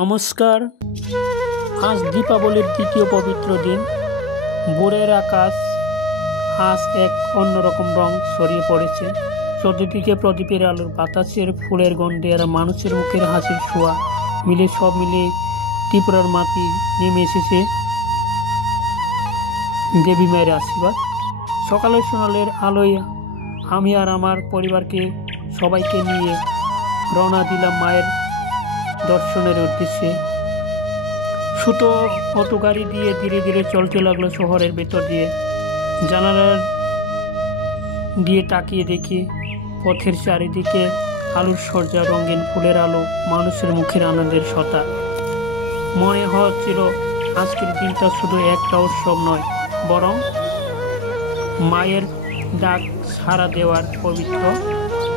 নমস্কার। আজ দীপাবলির দ্বিতীয় পবিত্র দিন। ভোরের আকাশ আজ এক অন্যরকম রং ছড়িয়ে পড়েছে। চতুর্দিকে প্রদীপের আলোর, বাতাসের ফুলের গন্ধে আর মানুষের মুখের হাসির ছোঁয়া সব মিলে ত্রিপুরার মাটি নেমে এসেছে দেবী মায়ের আশীর্বাদ। সকালের সোনালের আলোয় আমি আর আমার পরিবারকে সবাইকে নিয়ে রওনা দিলাম মায়ের দর্শনের উদ্দেশ্যে। ছোট অটো গাড়ি দিয়ে ধীরে ধীরে চলতে লাগলো শহরের ভেতর দিয়ে। জানালার দিয়ে তাকিয়ে দেখি পথের চারিদিকে আলোর সজ্জা, রঙিন ফুলের আলো, মানুষের মুখের আনন্দের ছটা। মনে হচ্ছিল আজকের দিনটা শুধু একটা উৎসব নয়, বরং মায়ের ডাক সাড়া দেওয়ার পবিত্র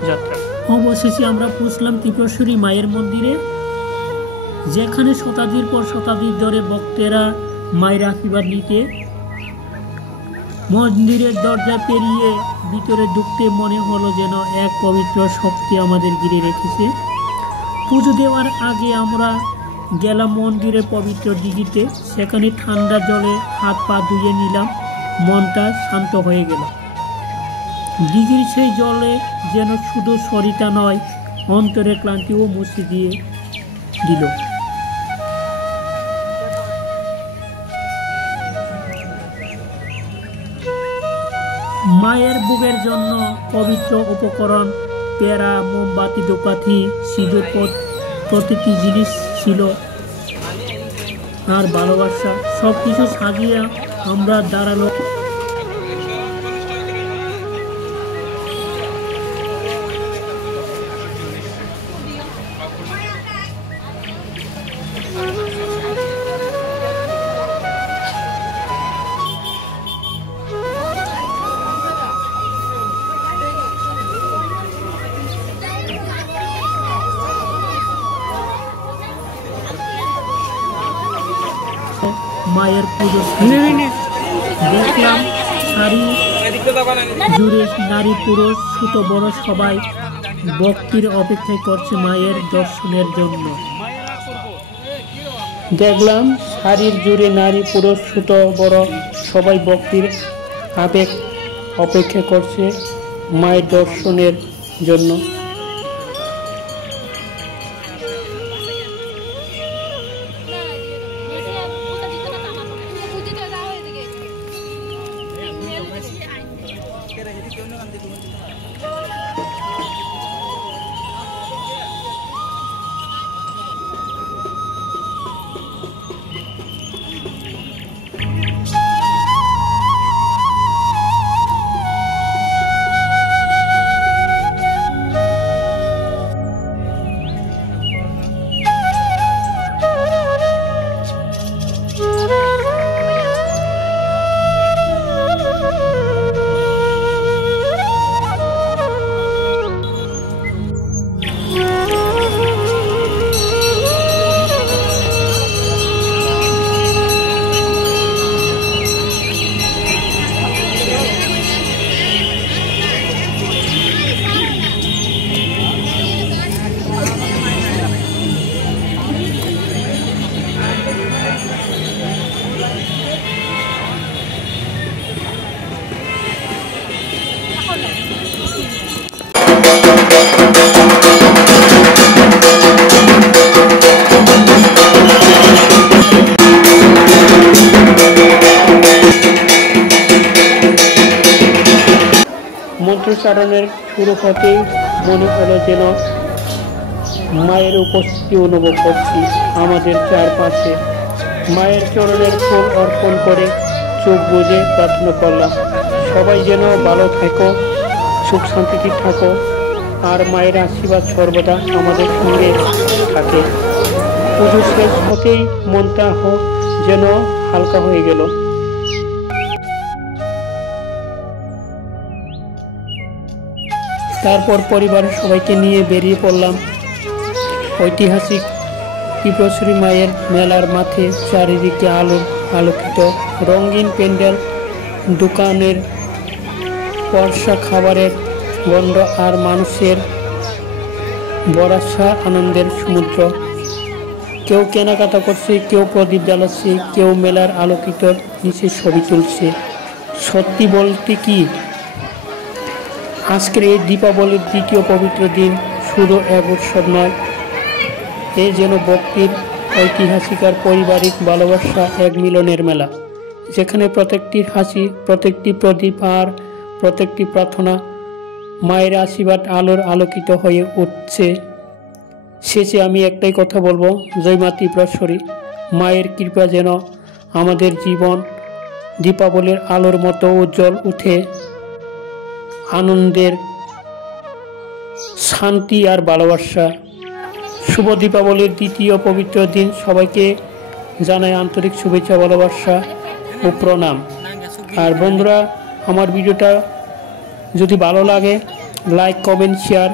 যাত্রা। অবশেষে আমরা পৌঁছলাম ত্রিপুরেশ্বরী মায়ের মন্দিরে, যেখানে শতাব্দীর পর শতাব্দী ধরে ভক্তেরা মায়ের আশীর্বাদ নিতে। মন্দিরের দরজা পেরিয়ে ভিতরে ঢুকতে মনে হলো যেন এক পবিত্র শক্তি আমাদের ঘিরে রেখেছে। পুজো দেওয়ার আগে আমরা গেলাম মন্দিরের পবিত্র দিঘিতে। সেখানে ঠান্ডা জলে হাত পা ধুয়ে নিলাম, মনটা শান্ত হয়ে গেল। দিঘির সেই জলে যেন শুধু শরীরটা নয়, অন্তরের ক্লান্তিও মুছে দিয়ে দিল। মায়ের ভোগের জন্য পবিত্র উপকরণ, পেড়া, মোমবাতি, ধূপকাঠি, সিঁদুর, প্রতিটি জিনিস ছিল আর ভালোবাসা। সব কিছু সাজিয়ে আমরা দাঁড়ালো মায়ের পুজো। দেখলাম শাড়ি জুড়ে নারী পুরুষ, ছোট বড় সবাই ভক্তির অপেক্ষায় করছে মায়ের দর্শনের জন্য। দেখলাম শাড়ির জুড়ে নারী পুরুষ, ছোট বড় সবাই ভক্তির আবেগ অপেক্ষা করছে মায়ের দর্শনের জন্য। মন্ত্রোচ্চারণের শুরু হতেই মনে হলো যেন মায়ের উপস্থিতি অনুভব করছি আমাদের চারপাশে। মায়ের চরণের ফুল অর্পণ করে চোখ বুজে প্রার্থনা করলাম, সবাই যেন ভালো থাকো, সুখ শান্তিতে থাকো, আর মায়ের আশীর্বাদ সর্বদা আমাদের সঙ্গে থাকে। পুজো শেষ হতেই মনটা যেন হালকা হয়ে গেল। তারপর পরিবারের সবাইকে নিয়ে বেরিয়ে পড়লাম ঐতিহাসিক ত্রিপুরেশ্বরী মায়ের মেলার মাঠে। চারিদিকে আলোকিত রঙিন প্যান্ডেল, দোকানের বর্ষা, খাবারের গন্ধ আর মানুষের বর্ষা আনন্দের সমুদ্র। কেউ কেনাকাটা করছে, কেউ প্রদীপ জ্বালাচ্ছে, কেউ মেলার আলোকিত নিচে ছবি তুলছে। সত্যি বলতে কি, আজকের এই দীপাবলির দ্বিতীয় পবিত্র দিন শুধু এক উৎসব নয়, এ যেন ভক্তির, ঐতিহাসিক আর পারিবারিক ভালোবাসা এক মিলনের মেলা, যেখানে প্রত্যেকটি হাসি, প্রত্যেকটি প্রদীপ আর প্রত্যেকটি প্রার্থনা মায়ের আশীর্বাদ আলোর আলোকিত হয়ে উঠছে। শেষে আমি একটাই কথা বলবো, জয় মা ত্রিপুরেশ্বরী। মায়ের কৃপা যেন আমাদের জীবন দীপাবলির আলোর মতো উজ্জ্বল উঠে, আনন্দের, শান্তি আর ভালোবাসা। শুভ দীপাবলির দ্বিতীয় পবিত্র দিন সবাইকে জানাই আন্তরিক শুভেচ্ছা, ভালোবাসা ও প্রণাম। আর বন্ধুরা, আমার ভিডিওটা যদি ভালো লাগে লাইক, কমেন্ট, শেয়ার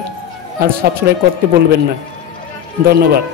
আর সাবস্ক্রাইব করতে বলবেন না। ধন্যবাদ।